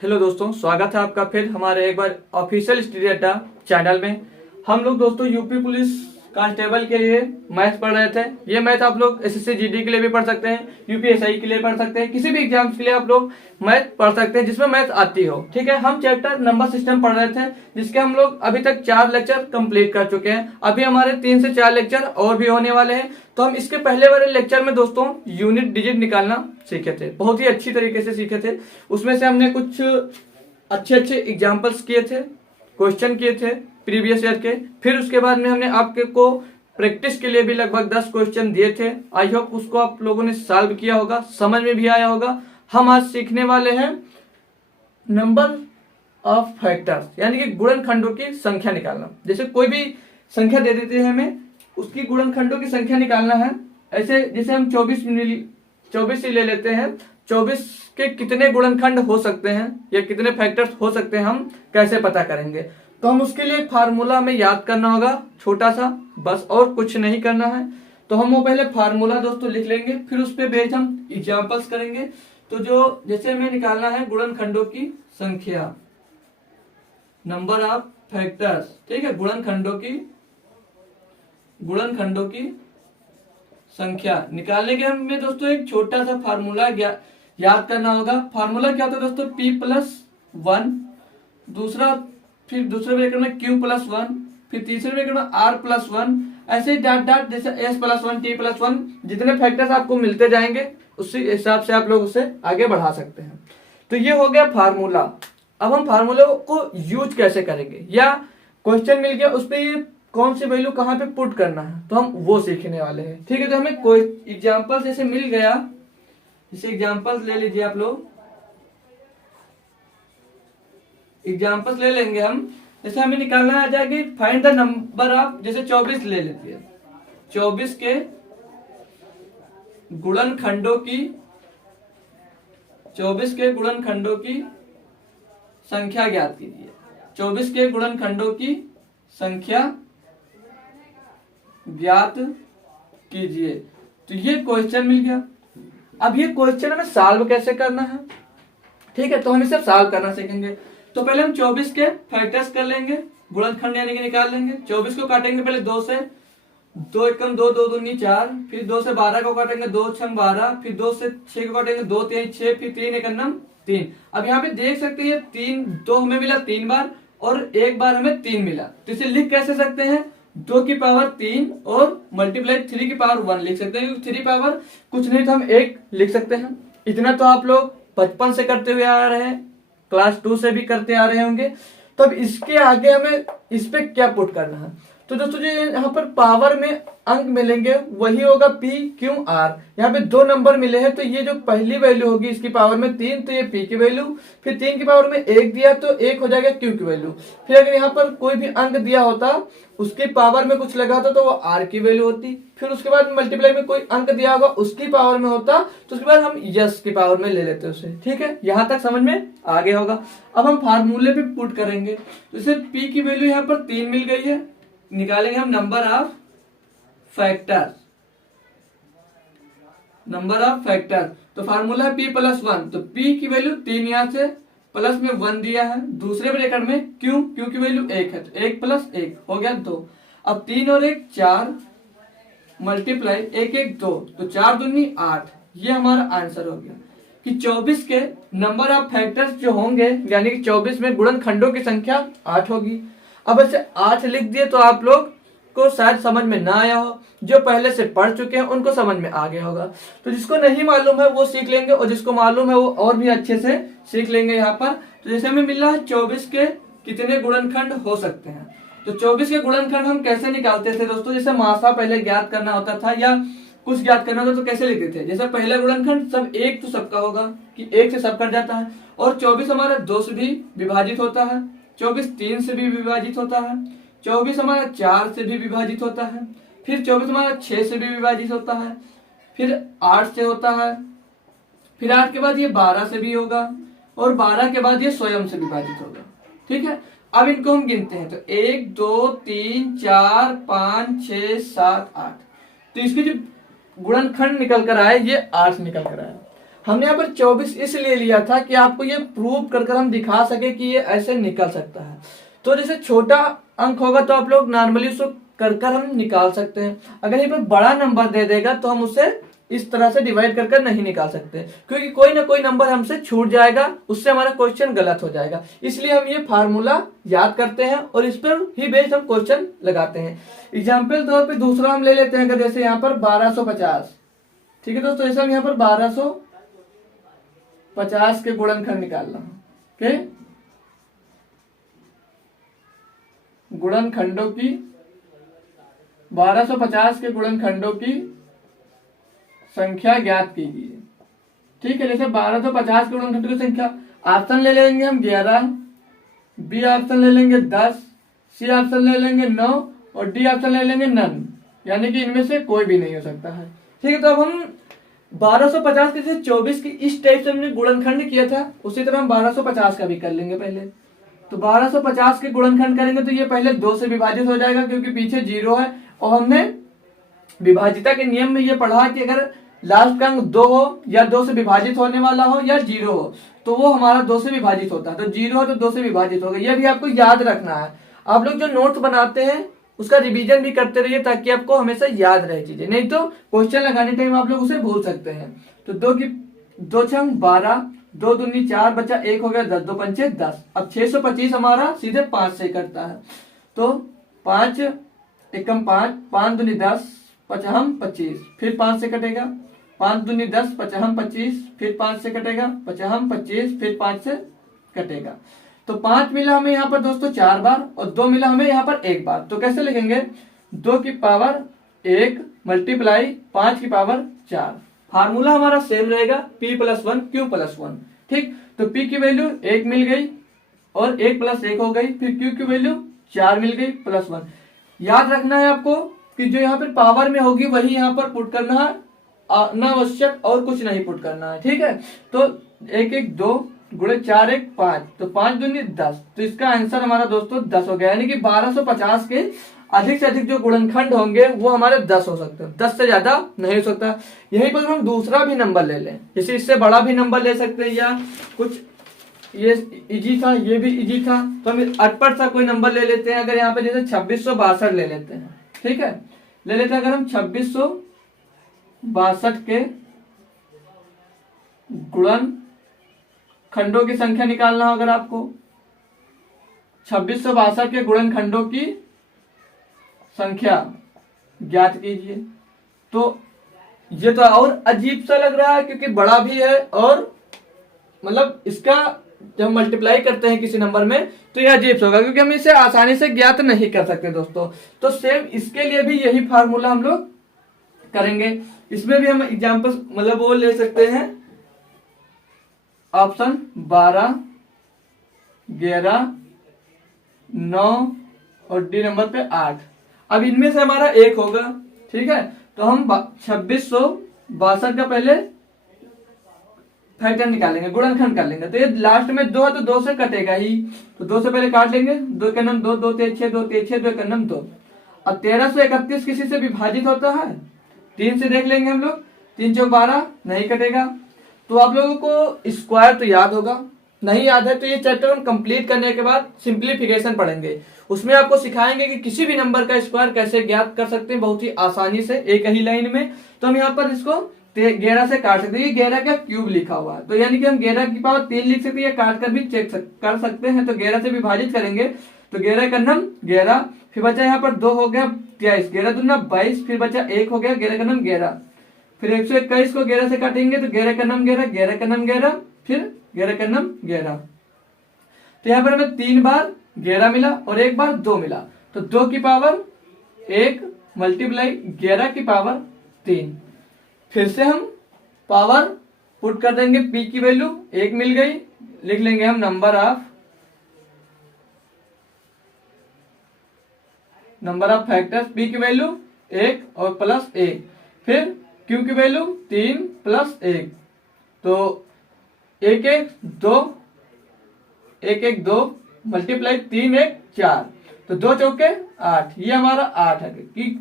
Hello दोस्तों, स्वागत है आपका फिर हमारे एक बार ऑफिशियल स्टडी अड्डा चैनल में। हम लोग दोस्तों यूपी पुलिस कांस्टेबल के लिए मैथ पढ़ रहे थे। ये मैथ आप लोग एसएससी जीडी के लिए भी पढ़ सकते हैं, यूपीएसआई के लिए पढ़ सकते हैं, किसी भी एग्जाम्स के लिए आप लोग मैथ पढ़ सकते हैं जिसमें मैथ आती हो। ठीक है, हम चैप्टर नंबर सिस्टम पढ़ रहे थे जिसके हम लोग अभी तक 4 लेक्चर कंप्लीट कर चुके हैं। अभी हमारे 3 से 4 लेक्चर और भी होने वाले हैं। तो हम इसके पहले वाले लेक्चर में दोस्तों यूनिट डिजिट निकालना सीखे थे, बहुत ही अच्छी तरीके से सीखे थे। उसमें से हमने कुछ अच्छे अच्छे एग्जाम्पल्स किए थे, क्वेश्चन किए थे प्रीवियस ईयर के। फिर उसके बाद में हमने आपके को प्रैक्टिस के लिए भी लगभग 10 क्वेश्चन दिए थे। आई होप उसको आप लोगों ने सॉल्व किया होगा, समझ में भी आया होगा। हम आज सीखने वाले हैं नंबर ऑफ फैक्टर्स, यानी कि गुणनखंडों की संख्या निकालना। जैसे कोई भी संख्या दे देते हैं हमें, उसकी गुणनखंडों की संख्या निकालना है। ऐसे जैसे हम 24 ही ले लेते हैं, 24 के कितने गुणनखंड हो सकते हैं या कितने फैक्टर्स हो सकते हैं, हम कैसे पता करेंगे। तो हम उसके लिए एक फार्मूला हमें याद करना होगा, छोटा सा, बस और कुछ नहीं करना है। तो हम वो पहले फार्मूला दोस्तों लिख लेंगे, फिर उस पे बेस्ड हम एग्जांपल्स करेंगे। तो जो जैसे हमें निकालना है गुणनखंडों की संख्या, नंबर ऑफ फैक्टर्स, ठीक है, गुणनखंडों की संख्या निकालने के हमें दोस्तों एक छोटा सा फार्मूला याद करना होगा। फार्मूला क्या होता है दोस्तों, P+1, फिर दूसरे ब्रैकेट में Q+1, फिर तीसरे ब्रैकेट में R+1, ऐसे ही डॉट डॉट, जैसे S+1 T+1, जितने फैक्टर्स आपको मिलते जाएंगे उसी हिसाब से आप लोग उसे आगे बढ़ा सकते हैं। तो ये हो गया फार्मूला। अब हम फार्मूले को यूज कैसे करेंगे, या क्वेश्चन मिल गया उस पर ये कौन सी वैल्यू कहाँ पे पुट करना है, तो हम वो सीखने वाले हैं। ठीक है, तो हमें कोई एग्जांपल जैसे मिल गया, जैसे एग्जांपल्स ले लीजिए आप लोग, एग्जांपल्स ले लेंगे हम। जैसे हमें निकालना आ जाएगी फाइंड द नंबर ऑफ, जैसे 24 ले लेती है, 24 के गुणनखंडों की संख्या ज्ञात कीजिए। 24 के गुणनखंडों की संख्या ज्ञात कीजिए। तो ये क्वेश्चन मिल गया। अब ये क्वेश्चन हमें सॉल्व कैसे करना है, ठीक है, तो हम इसे सॉल्व करना सीखेंगे। तो पहले हम 24 के फैक्टर्स कर लेंगे, गुणनखंड यानी कि निकाल लेंगे। 24 को काटेंगे पहले 2 से, 2 एकम 2, 2 दूनी 4, फिर 2 से 12 को काटेंगे, 2 छंग 12, फिर 2 से 6 को काटेंगे, 2 3 6, फिर 3 एकम 3। अब यहाँ पे देख सकते हैं 3, 2 हमें मिला 3 बार और 1 बार हमें 3 मिला। तो इसे लिख कैसे सकते हैं, 2 की पावर 3 और मल्टीप्लाई 3 की पावर 1 लिख सकते हैं, क्योंकि 3 पावर कुछ नहीं तो हम 1 लिख सकते हैं। इतना तो आप लोग बचपन से करते हुए आ रहे हैं, क्लास 2 से भी करते आ रहे होंगे। तो अब इसके आगे हमें इस पे क्या पुट करना है, तो दोस्तों जो यहाँ पर पावर में अंक मिलेंगे वही होगा P Q R। यहाँ पे 2 नंबर मिले हैं, तो ये जो पहली वैल्यू होगी इसकी पावर में 3, तो ये P की वैल्यू, फिर 3 की पावर में 1 दिया तो 1 हो जाएगा Q की वैल्यू। फिर अगर यहाँ पर कोई भी अंक दिया होता, उसकी पावर में कुछ लगा होता तो वो R की वैल्यू होती। फिर उसके बाद मल्टीप्लाई में कोई अंक दिया होगा उसकी पावर में होता, तो उसके बाद हम यस की पावर में ले लेते उसे। ठीक है, यहाँ तक समझ में आ गया होगा। अब हम फार्मूले पे पुट करेंगे। जैसे P की वैल्यू यहाँ पर 3 मिल गई है, निकालेंगे हम नंबर ऑफ फैक्टर। तो फार्मूला है P+1, तो P की वैल्यू 3 यहाँ से प्लस में 1 दिया है, दूसरे ब्रैकेट में Q की वैल्यू 1 है, तो 1 + 1 हो गया 2। अब 3 और 1 4, मल्टीप्लाई 1 1 2, तो 4 दूनी 8। ये हमारा आंसर हो गया कि 24 के नंबर ऑफ फैक्टर्स जो होंगे, यानी कि 24 में गुणनखंडों की संख्या 8 होगी। अब ऐसे 8 लिख दिए तो आप लोग को शायद समझ में ना आया हो, जो पहले से पढ़ चुके हैं उनको समझ में आ गया होगा। तो जिसको नहीं मालूम है वो सीख लेंगे, और जिसको मालूम है वो और भी अच्छे से सीख लेंगे यहाँ पर। तो जैसे हमें मिल रहा है 24 के कितने गुणनखंड हो सकते हैं, तो 24 के गुणनखंड हम कैसे निकालते थे दोस्तों, जैसे मासा पहले ज्ञात करना होता था या कुछ ज्ञात करना होता तो कैसे लिखते थे। जैसे पहला गुणनखंड सब 1 तो सबका होगा कि 1 से सब कट जाता है, और 24 हमारा 2 से भी विभाजित होता है, 24 3 से भी विभाजित होता है, 24 हमारा 4 से भी विभाजित होता है, फिर 24 हमारा 6 से भी विभाजित होता है, फिर 8 से होता है, फिर 8 के बाद ये 12 से भी होगा, और 12 के बाद ये स्वयं से विभाजित होगा। ठीक है, अब इनको हम गिनते हैं, तो 1 2 3 4 5 6 7 8। तो इसके जो गुणनखंड निकल कर आए ये 8 निकल कर आया। हमने यहाँ पर 24 इसलिए लिया था कि आपको ये प्रूव कर हम दिखा सके कि ये ऐसे निकल सकता है। तो जैसे छोटा अंक होगा तो आप लोग नॉर्मली उसको कर हम निकाल सकते हैं। अगर यहाँ पर बड़ा नंबर दे देगा तो हम उसे इस तरह से डिवाइड कर नहीं निकाल सकते, क्योंकि कोई ना कोई नंबर हमसे छूट जाएगा, उससे हमारा क्वेश्चन गलत हो जाएगा। इसलिए हम ये फार्मूला याद करते हैं और इस पर ही बेस्ड हम क्वेश्चन लगाते हैं। एग्जाम्पल तौर पे दूसरा हम ले लेते हैं, अगर जैसे यहाँ पर 1250, ठीक है दोस्तों, जैसे हम यहाँ पर 1250 के गुणनखंड निकालना है, गुणनखंडों की 1250 के गुणनखंडों की संख्या ज्ञात कीजिए। ठीक है, जैसे 1250 के गुणनखंडों की संख्या, ऑप्शन ले लेंगे हम 11, बी ऑप्शन ले लेंगे 10, सी ऑप्शन ले लेंगे 9 और डी ऑप्शन ले लेंगे नन, यानी कि इनमें से कोई भी नहीं हो सकता है। ठीक है, तो अब हम 1250 के जैसे 24 की इस टाइप से हमने गुणनखंड किया था, उसी तरह हम 1250 का भी कर लेंगे। पहले तो 1250 के गुणनखंड करेंगे तो ये पहले 2 से विभाजित हो जाएगा, क्योंकि पीछे 0 है, और हमने विभाजिता के नियम में ये पढ़ा कि अगर लास्ट का अंक 2 हो या 2 से विभाजित होने वाला हो या 0 हो तो वो हमारा 2 से विभाजित होता है। तो 0 हो तो 2 से विभाजित होगा, यह भी आपको याद रखना है। आप लोग जो नोट्स बनाते हैं उसका रिवीजन भी करते रहिए, ताकि आपको हमेशा याद रहे चीजें, नहीं तो क्वेश्चन लगाने टाइम आप लोग उसे भूल सकते हैं। तो 2 की 2 छंग 12, 2 दूनी 4, बचा 1 हो गया 10, 2 पंचे 10। अब 625 हमारा सीधे 5 से कटता है, तो 5 एकम 5, 5 दूनी 10, 55 25, फिर 5 से कटेगा, 5 दूनी 10, 55 25, फिर 5 से कटेगा, 55 25, फिर 5 से कटेगा। तो 5 मिला हमें यहाँ पर दोस्तों 4 बार और 2 मिला हमें यहाँ पर 1 बार। तो कैसे लिखेंगे, 2 की पावर 1 मल्टीप्लाई 5 की पावर 4। फार्मूला हमारा सेम रहेगा, p+1 q+1। ठीक, तो p की वैल्यू 1 मिल गई और 1 + 1 हो गई, फिर q की वैल्यू 4 मिल गई +1। याद रखना है आपको कि जो यहाँ पर पावर में होगी वही यहाँ पर पुट करना है, अनावश्यक और कुछ नहीं पुट करना है। ठीक है, तो 1 1 2 गुणे 4 1 5, तो 5 दूनी 10। तो इसका आंसर हमारा दोस्तों 10 हो गया, यानी कि 1250 के अधिक से अधिक जो गुणनखंड होंगे वो हमारे 10 हो सकते हैं, 10 से ज्यादा नहीं हो सकता। यहीं पर हम दूसरा भी नंबर ले लें, जैसे इससे बड़ा भी नंबर ले सकते हैं, या कुछ ये इजी था ये भी इजी था, तो हम अटपट सा कोई नंबर ले लेते हैं। अगर यहाँ पे जैसे 2662 ले लेते हैं, ठीक है, ले लेते हैं। अगर हम 2662 के गुणन खंडों की संख्या निकालना हो, अगर आपको 2662 के गुणनखंडों की संख्या ज्ञात कीजिए, तो ये तो और अजीब सा लग रहा है, क्योंकि बड़ा भी है और मतलब इसका जब मल्टीप्लाई करते हैं किसी नंबर में तो यह अजीब होगा, क्योंकि हम इसे आसानी से ज्ञात नहीं कर सकते दोस्तों। तो सेम इसके लिए भी यही फार्मूला हम लोग करेंगे। इसमें भी हम एग्जांपल मतलब वो ले सकते हैं, ऑप्शन 12 11 9 और डी नंबर पे 8। अब इनमें से हमारा 1 होगा, ठीक है, तो हम 2662 का पहले फैक्टर निकालेंगे, गुणनखंड कर लेंगे। तो ये लास्ट में 2 है तो 2 से कटेगा ही, तो 2 से पहले काट लेंगे, 2 के नम 2, 2 तेज 6, 2 तेज 6, 2 के नम 2। अब 1331 किसी से विभाजित होता है, 3 से देख लेंगे हम लोग, 3 चौक 12 नहीं कटेगा। तो आप लोगों को स्क्वायर तो याद होगा, नहीं याद है तो ये चैप्टर हम कंप्लीट करने के बाद सिंप्लीफिकेशन पढ़ेंगे, उसमें आपको सिखाएंगे कि किसी भी नंबर का स्क्वायर कैसे ज्ञात कर सकते हैं बहुत ही आसानी से एक ही लाइन में। तो हम यहाँ पर इसको 11 से काट सकते हैं, ये 11 का क्यूब लिखा हुआ है, तो यानी कि हम 11 की पावर 3 लिख सकते हैं, काट कर भी चेक कर सकते हैं। तो 11 से विभाजित करेंगे तो 11 का नम 11, फिर बचा यहाँ पर 2 हो गया 23, 11 दूना 22, फिर बचा 1 हो गया 11 का नम 11, फिर 121 को 11 से काटेंगे तो 11 का नम 11, 11 का नम 11, फिर 11 का नम 11। तो यहाँ पर हमें 3 बार 11 मिला और 1 बार 2 मिला, तो 2 की पावर 1 मल्टीप्लाई 11 की पावर 3। फिर से हम पावर पुट कर देंगे, p की वैल्यू 1 मिल गई, लिख लेंगे हम नंबर ऑफ फैक्टर्स, p की वैल्यू 1 और प्लस 1, फिर q की वैल्यू 3 प्लस 1, तो 1 1 2 1 1 2 मल्टीप्लाई 3 1 4, तो 2 चौके 8, ये हमारा 8 है कि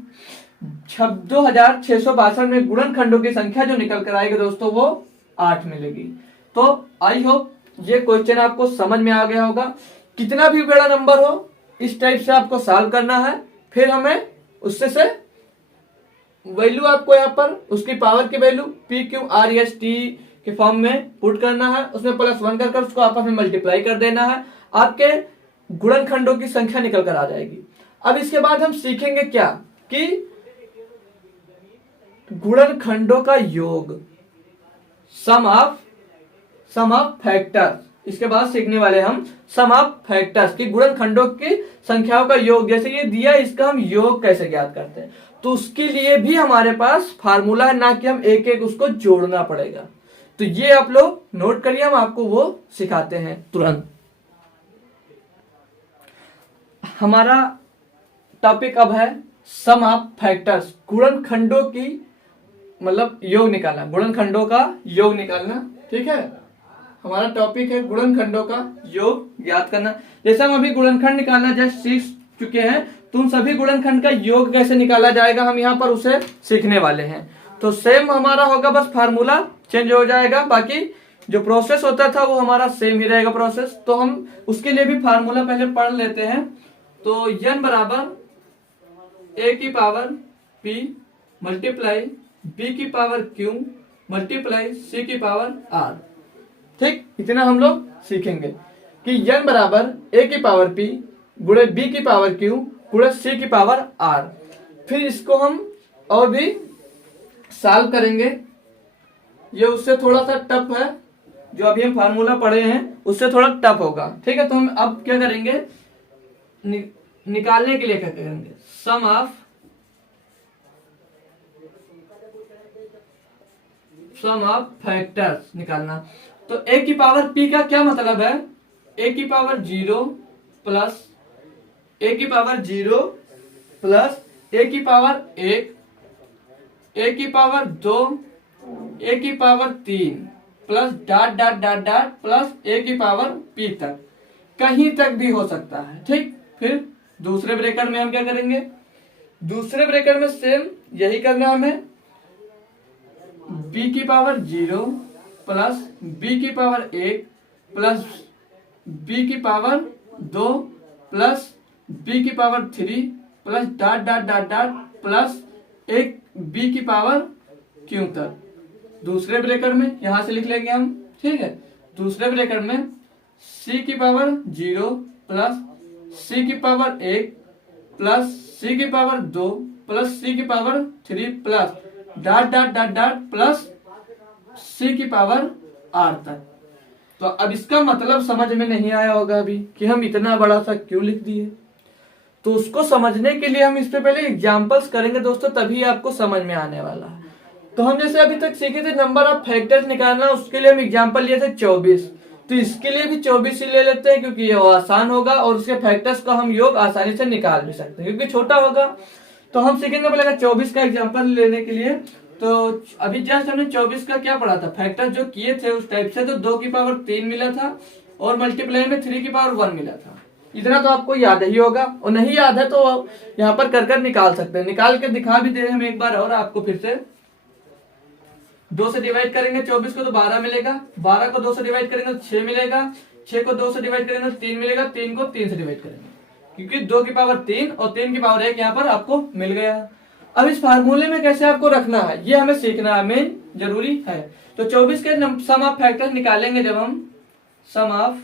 2662 में गुणनखंडों की संख्या जो निकल कर आएगी दोस्तों वो 8 मिलेगी। तो आई होप ये क्वेश्चन आपको समझ में आ गया होगा। कितना भी बड़ा नंबर हो इस टाइप से आपको सॉल्व करना है, फिर हमें उससे से वैल्यू आपको यहाँ पर उसकी पावर की value P Q R S T के फॉर्म में पुट करना है, उसमें +1 कर उसको आपस में मल्टीप्लाई कर देना है, आपके गुणनखंडों की संख्या निकल कर आ जाएगी। अब इसके बाद हम सीखेंगे क्या कि गुणनखंडों का योग, सम ऑफ फैक्टर्स। इसके बाद सीखने वाले हम सम ऑफ फैक्टर्स की गुणनखंडों की संख्याओं का योग, जैसे ये दिया इसका हम योग कैसे ज्ञात करते हैं, तो उसके लिए भी हमारे पास फार्मूला है, ना कि हम एक एक उसको जोड़ना पड़ेगा। तो ये आप लोग नोट करिए, हम आपको वो सिखाते हैं तुरंत। हमारा टॉपिक अब है सम ऑफ फैक्टर्स, गुणनखंडों की मतलब योग निकालना, गुणनखंडों का योग निकालना। ठीक है, हमारा टॉपिक है गुणनखंडों का योग ज्ञात करना। जैसे हम अभी गुणनखंड निकालना जस्ट सीख चुके हैं, तो उन सभी गुणनखंड का योग कैसे निकाला जाएगा हम यहाँ पर उसे सीखने वाले हैं। तो सेम हमारा होगा, बस फार्मूला चेंज हो जाएगा, बाकी जो प्रोसेस होता था वो हमारा सेम ही रहेगा प्रोसेस। तो हम उसके लिए भी फार्मूला पहले पढ़ लेते हैं। तो n बराबर a की पावर p मल्टीप्लाई b की पावर q मल्टीप्लाई c की पावर r। ठीक, इतना हम लोग सीखेंगे कि n बराबर a की पावर p गुणे b की पावर q गुणे c की पावर r। फिर इसको हम और भी सॉल्व करेंगे, ये उससे थोड़ा सा टफ है, जो अभी हम फार्मूला पढ़े हैं उससे थोड़ा टफ होगा। ठीक है, तो हम अब क्या करेंगे, निकालने के लिए क्या करेंगे, सम ऑफ फैक्टर्स निकालना। तो a की पावर p का क्या मतलब है, a की पावर 0 प्लस a की पावर 0 प्लस a की पावर 1, a की पावर 2, a की power 3 plus dot dot dot dot plus a की पावर p तक, कहीं तक भी हो सकता है। ठीक, फिर दूसरे ब्रैकेट में हम क्या करेंगे, दूसरे ब्रैकेट में सेम यही करना हमें, b की पावर 0 प्लस b की पावर 1 प्लस b की पावर 2 प्लस b की power 3 plus dot dot dot dot plus एक b की पावर q तक। दूसरे ब्रैकेट में यहां से लिख लेंगे हम। ठीक है, दूसरे ब्रैकेट में c की पावर 0 प्लस c की पावर 1 प्लस c की पावर 2 प्लस c की power 3 plus dot dot dot dot plus c की पावर r तक। तो अब इसका मतलब समझ में नहीं आया होगा अभी कि हम इतना बड़ा सा क्यों लिख दिए। तो उसको समझने के लिए हम इस पे पहले एग्जांपल्स करेंगे दोस्तों, तभी आपको समझ में आने वाला है। तो हम जैसे अभी तक सीखे थे नंबर ऑफ फैक्टर्स निकालना, उसके लिए हम एग्जांपल लिए थे 24। तो इसके लिए भी 24 ही ले लेते हैं, क्योंकि ये आसान होगा और उसके फैक्टर्स का हम योग आसानी से निकाल भी सकते हैं, क्योंकि छोटा होगा। तो हम सीखेंगे पहले 24 का एग्जाम्पल लेने के लिए। तो अभी जस्ट हमने 24 का क्या पढ़ा था, फैक्टर जो किए थे उस टाइप से, तो 2 की पावर 3 मिला था और मल्टीप्लाई में 3 की पावर 1 मिला था। इतना तो आपको याद ही होगा, और नहीं याद है तो यहाँ पर कर निकाल सकते हैं। निकाल के दिखा भी दे रहे हैं हम एक बार और आपको फिर से। 2 से डिवाइड करेंगे 24 को तो 12 मिलेगा, 12 को 2 से डिवाइड करेंगे तो 6 मिलेगा, 6 को 2 से डिवाइड करेंगे तो 3 मिलेगा, 3 को 3 से डिवाइड करेंगे, क्योंकि 2 की पावर 3 और 3 की पावर 1 यहाँ पर आपको मिल गया। अब इस फार्मूले में कैसे आपको रखना है ये हमें सीखना है, मेन जरूरी है। तो 24 के सम ऑफ फैक्टर्स निकालेंगे जब हम सम ऑफ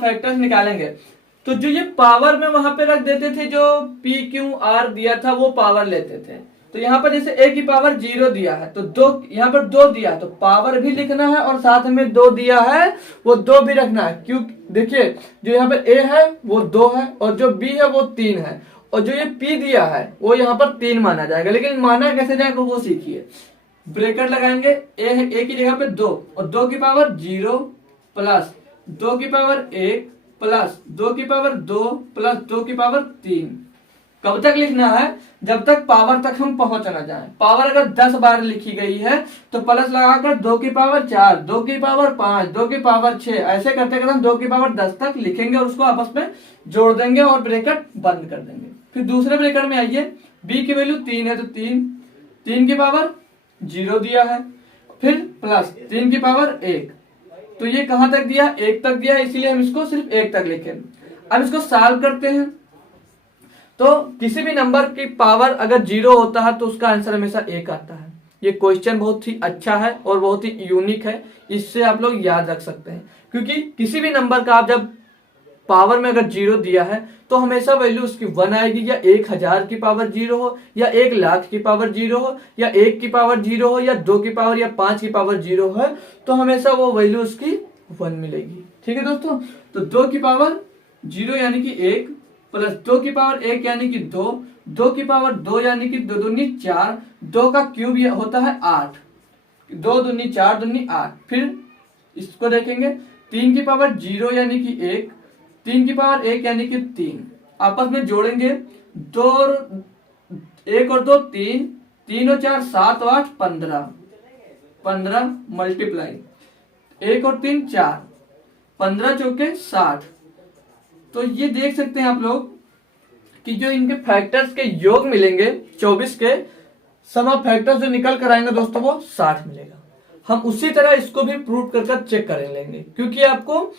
फैक्टर्स निकालेंगे, तो जो ये पावर में वहां पे रख देते थे, जो पी क्यू आर दिया था वो पावर लेते थे। तो यहाँ पर जैसे a की पावर 0 दिया है तो 2, यहाँ पर 2 दिया तो पावर भी लिखना है और साथ में 2 दिया है वो 2 भी रखना है। क्यों, देखिए जो यहाँ पर a है वो 2 है और जो b है वो 3 है, और जो ये p दिया है वो यहाँ पर 3 माना जाएगा। लेकिन माना कैसे जाएगा वो सीखिए। ब्रैकेट लगाएंगे, a की जगह पे 2 और 2 की पावर 0 प्लस 2 की पावर 1 प्लस 2 की पावर 2 प्लस 2 की पावर 3। कब तक लिखना है, जब तक पावर तक हम पहुंच ना जाए। पावर अगर 10 बार लिखी गई है तो प्लस लगाकर 2 की पावर 4, 2 की पावर 5, 2 की पावर 6, ऐसे करते करते हम 2 की पावर 10 तक लिखेंगे और उसको आपस में जोड़ देंगे और ब्रैकेट बंद कर देंगे। फिर दूसरे ब्रैकेट में आइए, b की वैल्यू 3 है तो 3, 3 की पावर 0 दिया है, फिर प्लस 3 की पावर 1, तो ये कहां तक दिया, 1 तक दिया, इसीलिए हम इसको सिर्फ 1 तक लिखे। अब इसको सॉल्व करते हैं, तो किसी भी नंबर की पावर अगर 0 होता है तो उसका आंसर हमेशा 1 आता है। ये क्वेश्चन बहुत ही अच्छा है और बहुत ही यूनिक है, इससे आप लोग याद रख सकते हैं, क्योंकि किसी भी नंबर का आप जब पावर में अगर 0 दिया है तो हमेशा वैल्यू उसकी 1 आएगी, या 1000 की पावर 0 हो, या 1,00,000 की पावर 0 हो, या 1 की पावर 0 हो, या 2 की पावर या 5 की पावर 0 है, तो हमेशा वो वैल्यू उसकी 1 मिलेगी। ठीक है दोस्तों, तो 2 की पावर 0 यानी कि 1, प्लस 2 की पावर 1 यानी कि 2, 2 की पावर 2 यानी कि 2 दूनी 4, 2 का क्यूब होता है 8, 2 दूनी 4 दूनी 8। फिर इसको देखेंगे, 3 की पावर 0 यानी कि 1, 3 की पावर 1 यानी कि 3, आपस में जोड़ेंगे, 2 1 और 2 3, 3 और 4 7 और 8 15, 15 मल्टीप्लाई 1 और 3 4, 15 चौके 60। तो ये देख सकते हैं आप लोग कि जो इनके फैक्टर्स के योग मिलेंगे 24 के, सम ऑफ फैक्टर्स जो निकल कर आएंगे दोस्तों वो 60 मिलेगा। हम उसी तरह इसको भी प्रूव कर चेक कर लेंगे, क्योंकि आपको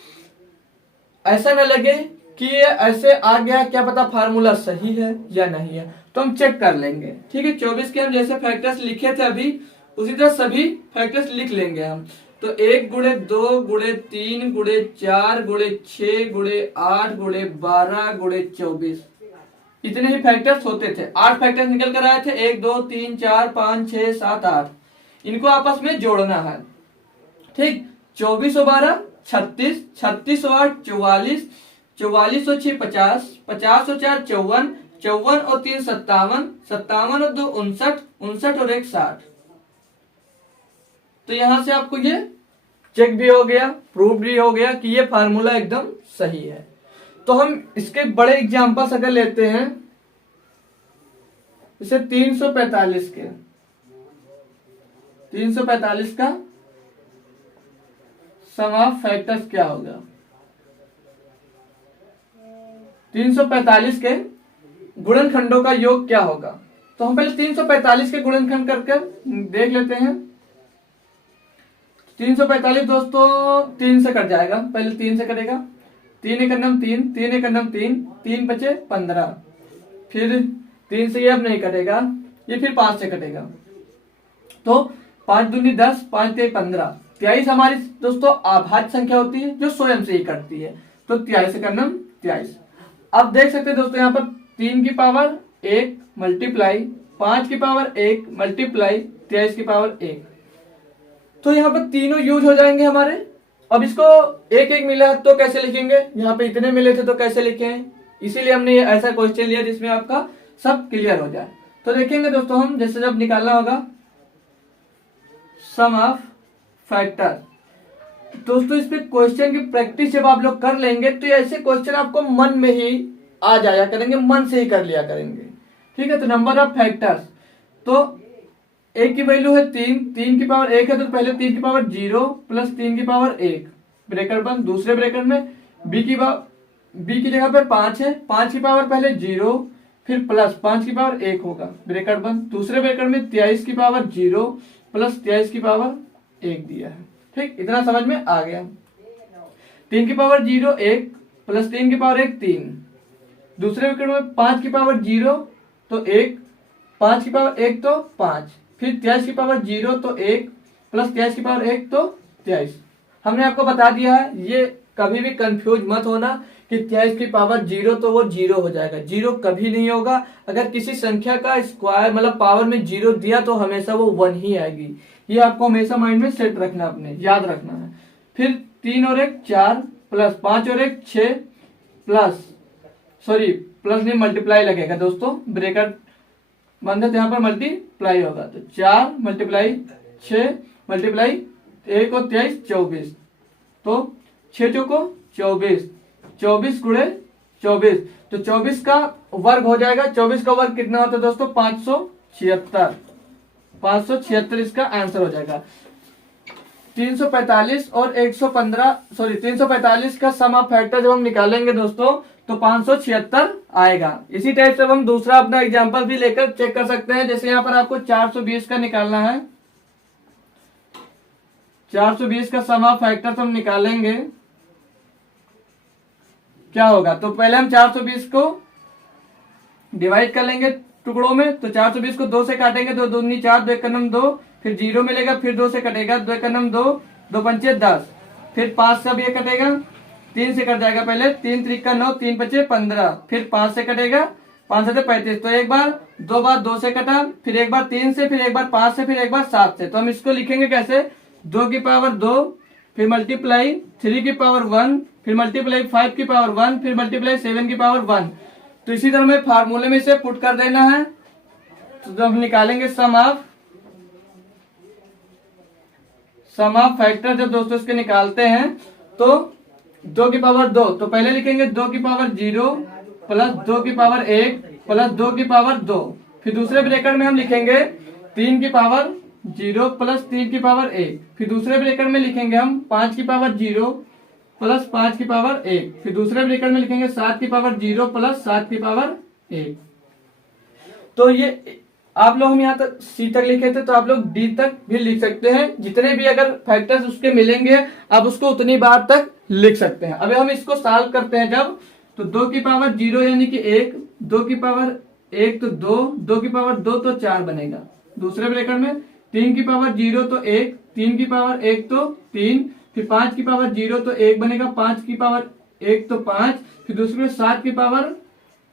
ऐसा न लगे कि ये ऐसे आ गया, क्या पता फार्मूला सही है या नहीं है, तो हम चेक कर लेंगे। ठीक है, 24 के हम जैसे फैक्टर्स लिखे थे अभी, उसी तरह सभी फैक्टर्स लिख लेंगे हम। तो 1 गुणे 2 गुणे 3 गुणे 4 गुणे 6 गुणे 8 गुणे 12 गुणे 24, इतने ही फैक्टर्स होते थे। 8 फैक्टर्स निकल कर आए थे, 1 2 3 4 5 6 7 8, इनको आपस में जोड़ना है। ठीक, 24 और 12 36, 36 और 8 44, 44 और 6 50, 50 और 4 54, 54 और 3 57, 57 और 2 59, 59 और 1 60। तो यहां से आपको ये चेक भी हो गया, प्रूव भी हो गया कि ये फार्मूला एकदम सही है। तो हम इसके बड़े एग्जांपल्स अगर लेते हैं, जैसे 345 के, 345 का सम ऑफ फैक्टर्स क्या होगा, 345 के गुणनखंडों का योग क्या होगा। तो हम पहले 345 के गुणनखंड करके देख लेते हैं। 345 दोस्तों 3 से कट जाएगा, पहले 3 से कटेगा, 3 एक अन्नम 3, 3 एक अन्नम 3, 3 बचे 15, फिर 3 से ये अब नहीं कटेगा, ये फिर 5 से कटेगा, तो 5 दूनी 10, 5 ते 15, 23 हमारी दोस्तों अभाज्य संख्या होती है जो स्वयं से ही कटती है, तो 23 एक अन्नम 23। अब देख सकते हैं दोस्तों यहाँ पर 3 की पावर 1 मल्टीप्लाई 5 की पावर 1 मल्टीप्लाई 23 की पावर 1, तो यहाँ पर तीनों यूज हो जाएंगे हमारे। अब इसको एक एक मिला तो कैसे लिखेंगे, यहाँ पे इतने मिले थे तो कैसे लिखें, इसीलिए हमने ये ऐसा क्वेश्चन लिया जिसमें आपका सब क्लियर हो जाए। तो देखेंगे दोस्तों हम, जैसे जब निकालना होगा सम ऑफ फैक्टर, दोस्तों इस पे क्वेश्चन की प्रैक्टिस जब आप लोग कर लेंगे तो ऐसे क्वेश्चन आपको मन में ही आ जाया करेंगे, मन से ही कर लिया करेंगे। ठीक है, तो नंबर ऑफ फैक्टर्स, तो एक की वैल्यू है 3, 3 की पावर 1 है, तो पहले 3 की पावर 0 प्लस 3 की पावर 1 ब्रैकेट बंद, दूसरे ब्रैकेट में b की जगह पर 5 है, 5 की पावर पहले 0 फिर प्लस 5 की पावर 1 होगा ब्रैकेट बंद, दूसरे ब्रैकेट में 23 की पावर 0 प्लस 23 की पावर 1 दिया है। ठीक, इतना समझ में आ गया। 3 की पावर 0 1 प्लस 3 की पावर 1 3, दूसरे ब्रैकेट में 5 की पावर 0 तो 1, 5 की पावर 1 तो 5, फिर 23 की पावर 0 तो 1 प्लस 23 की पावर 1 तो 23। हमने आपको बता दिया है, ये कभी भी कंफ्यूज मत होना कि 23 की पावर 0 तो वो 0 हो जाएगा, 0 कभी नहीं होगा। अगर किसी संख्या का स्क्वायर मतलब पावर में 0 दिया तो हमेशा वो 1 ही आएगी, ये आपको हमेशा माइंड में सेट रखना, अपने याद रखना है। फिर 3 और 1 4 प्लस 5 और 1 6 प्लस प्लस नहीं मल्टीप्लाई लगेगा दोस्तों, ब्रैकेट बंद है तो यहाँ पर मल्टीप्लाई होगा, तो 4 मल्टीप्लाई 6 मल्टीप्लाई 1 और 23 24, तो 6 चौको 24, 24 गुणे 24, तो 24 का वर्ग हो जाएगा। 24 का वर्ग कितना होता है दोस्तों, 576, 576 इसका आंसर हो जाएगा। 345 और 345 का सम ऑफ फैक्टर जब हम निकालेंगे दोस्तों तो 576 आएगा। इसी टाइप से हम दूसरा अपना एग्जांपल भी लेकर चेक कर सकते हैं। जैसे यहाँ पर आपको 420 का निकालना है, 420 का सम ऑफ फैक्टर्स हम निकालेंगे, क्या होगा। तो पहले हम 420 को डिवाइड कर लेंगे टुकड़ों में। तो 420 को 2 से काटेंगे, 2 दूनी 4, 2 एक नम 2, फिर 0 मिलेगा, फिर 2 से कटेगा, 2 एक नम 2, 2 पंचे 10, फिर 5 से भी ये कटेगा, 3 से कट जाएगा पहले, 3 त्रिका 9, 3 पचे 15, फिर 5 से कटेगा, 5 से 35। तो एक बार 2 बार 2 से कटा, फिर एक बार 3 से, फिर एक बार 5 से, फिर एक बार 7 से। तो हम इसको लिखेंगे कैसे, 2 की पावर 2, फिर मल्टीप्लाई 3 की पावर 1, फिर मल्टीप्लाई 5 की पावर 1, फिर मल्टीप्लाई 7 की पावर 1। तो इसी तरह हमें फार्मूले में इसे पुट कर देना है। तो हम निकालेंगे सम ऑफ फैक्टर। जब दोस्तों इसके निकालते हैं तो 2 की पावर 2, तो पहले लिखेंगे 2 की पावर 0 प्लस 2 की पावर 1 प्लस 2 की पावर 2, फिर दूसरे ब्रैकेट में हम लिखेंगे 3 की पावर 0 प्लस 3 की पावर 1, फिर दूसरे ब्रैकेट में लिखेंगे हम 5 की पावर 0 प्लस 5 की पावर 1, फिर दूसरे ब्रैकेट में लिखेंगे 7 की पावर 0 प्लस 7 की पावर 1। तो ये आप लोग हम यहाँ तक सी तक लिखे थे, तो आप लोग डी तक भी लिख सकते हैं। जितने भी अगर फैक्टर्स उसके मिलेंगे आप उसको उतनी बार तक लिख सकते हैं। अभी हम इसको सॉल्व करते हैं जब, तो 2 की पावर 0 यानी कि 1, 2 की पावर 1 तो 2, 2 की पावर 2 तो 4 बनेगा। दूसरे ब्रैकेट में 3 की पावर 0 तो 1, 3 की पावर 1 तो 3, फिर 5 की पावर 0 तो 1 बनेगा, 5 की पावर 1 तो 5, फिर दूसरे 7 की पावर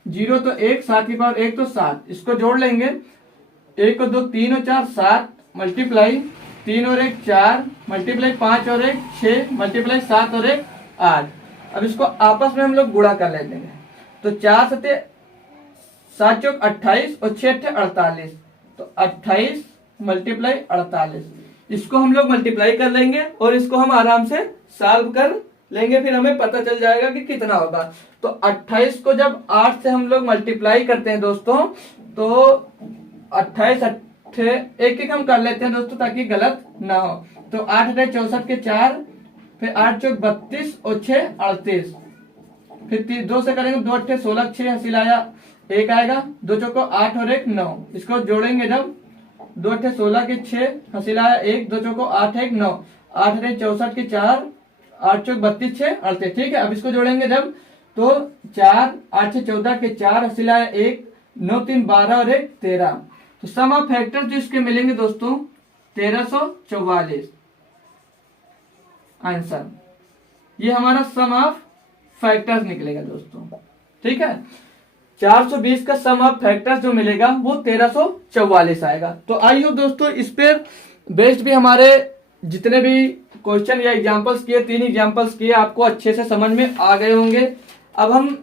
0 तो 1, 7 की पावर 1 तो 7। इसको जोड़ लेंगे, 1 और 2 3 और 4 7, मल्टीप्लाई 3 और 1 4, मल्टीप्लाई 5 और 1 6, मल्टीप्लाई 7 और 1 8। अब इसको आपस में हम लोग गुणा कर लेते हैं। तो 4 सते 7 चौक 28 और 6 अट्ठे 48, तो 28 मल्टीप्लाई 48। इसको हम लोग मल्टीप्लाई कर लेंगे और इसको हम आराम से सॉल्व कर लेंगे, फिर हमें पता चल जाएगा कि कितना होगा। तो 28 को जब 8 से हम लोग मल्टीप्लाई करते हैं दोस्तों, तो 28 अट्ठे एक एक हम कर लेते हैं दोस्तों ताकि गलत ना हो। तो 8 अट्ठे 64 के 4, फिर 8 चौक 32 और 6 38, फिर 2 से करेंगे, 2 अट्ठे 16, 6 हंसी लाया 1 आएगा, 2 चौको 8 और 1 9। इसको जोड़ेंगे जब, 2 अट्ठे 16 के 6 हंसी लाया 1, 2 चौको 8 1 9, 8 अट्ठे 64 के 4, 8 चौक 32 6 38। ठीक है, अब इसको जोड़ेंगे जब, तो 4 8 से 14 के 4 हंसी लाया 1, 9 3 12 और 1 13। तो सम ऑफ फैक्टर जो इसके मिलेंगे दोस्तों 1344 आंसर। ये हमारा सम ऑफ फैक्टर्स निकलेगा दोस्तों। ठीक है, 420 का सम ऑफ फैक्टर्स जो मिलेगा वो 1344 आएगा। तो आई होप दोस्तों इस पर बेस्ड भी हमारे जितने भी क्वेश्चन या एग्जांपल्स किए, 3 एग्जांपल्स किए, आपको अच्छे से समझ में आ गए होंगे। अब हम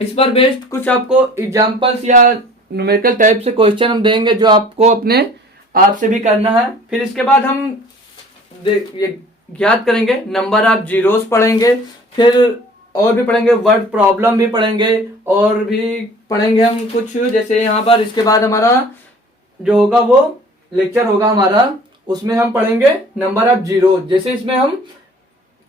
इस पर बेस्ड कुछ आपको एग्जांपल्स या न्यूमेरिकल टाइप से क्वेश्चन हम देंगे जो आपको अपने आप से भी करना है। फिर इसके बाद हम ये याद करेंगे, नंबर ऑफ जीरोस पढ़ेंगे, फिर और भी पढ़ेंगे, वर्ड प्रॉब्लम भी पढ़ेंगे, और भी पढ़ेंगे हम कुछ जैसे यहाँ पर। इसके बाद हमारा जो होगा वो लेक्चर होगा हमारा, उसमें हम पढ़ेंगे नंबर ऑफ जीरो। जैसे इसमें हम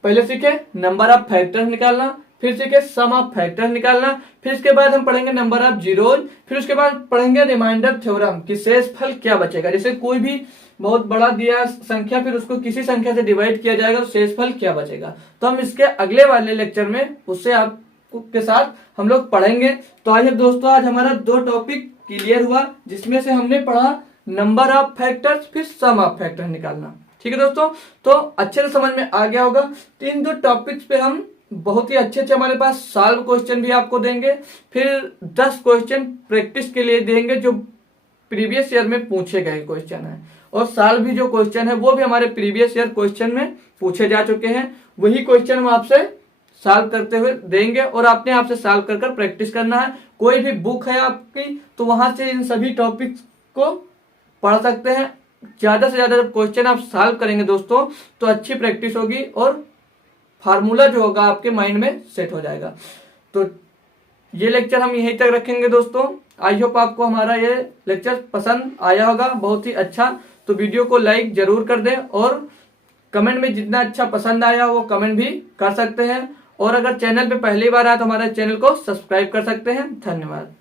पहले सीखे नंबर ऑफ फैक्टर्स निकालना, फिर सीखे सम ऑफ फैक्टर निकालना, फिर इसके बाद हम पढ़ेंगे नंबर ऑफ जीरोज, फिर उसके बाद पढ़ेंगे रिमाइंडर थ्योरम कि शेषफल क्या बचेगा। जैसे कोई भी बहुत बड़ा दिया संख्या, फिर उसको किसी संख्या से डिवाइड किया जाएगा तो शेषफल क्या बचेगा। तो हम इसके अगले वाले लेक्चर में उससे आपको के साथ हम लोग पढ़ेंगे। तो आइए दोस्तों, आज हमारा 2 टॉपिक क्लियर हुआ, जिसमें से हमने पढ़ा नंबर ऑफ फैक्टर्स, फिर सम ऑफ फैक्टर निकालना। ठीक है दोस्तों, तो अच्छे से समझ में आ गया होगा। तो इन 2 टॉपिक्स पे हम बहुत ही अच्छे हमारे पास सॉल्व क्वेश्चन भी आपको देंगे, फिर 10 क्वेश्चन प्रैक्टिस के लिए देंगे जो प्रीवियस ईयर में पूछे गए क्वेश्चन है, और सॉल्व भी जो क्वेश्चन है वो भी हमारे प्रीवियस ईयर क्वेश्चन में पूछे जा चुके हैं। वही क्वेश्चन हम आपसे सॉल्व करते हुए देंगे, और आपने आपसे सॉल्व कर कर प्रैक्टिस करना है। कोई भी बुक है आपकी तो वहां से इन सभी टॉपिक्स को पढ़ सकते हैं। ज्यादा से ज्यादा जब क्वेश्चन आप सॉल्व करेंगे दोस्तों तो अच्छी प्रैक्टिस होगी, और फार्मूला जो होगा आपके माइंड में सेट हो जाएगा। तो ये लेक्चर हम यहीं तक रखेंगे दोस्तों। आई होप आपको हमारा ये लेक्चर पसंद आया होगा, बहुत ही अच्छा। तो वीडियो को लाइक जरूर कर दें, और कमेंट में जितना अच्छा पसंद आया वो कमेंट भी कर सकते हैं। और अगर चैनल पे पहली बार आए तो हमारे चैनल को सब्सक्राइब कर सकते हैं। धन्यवाद।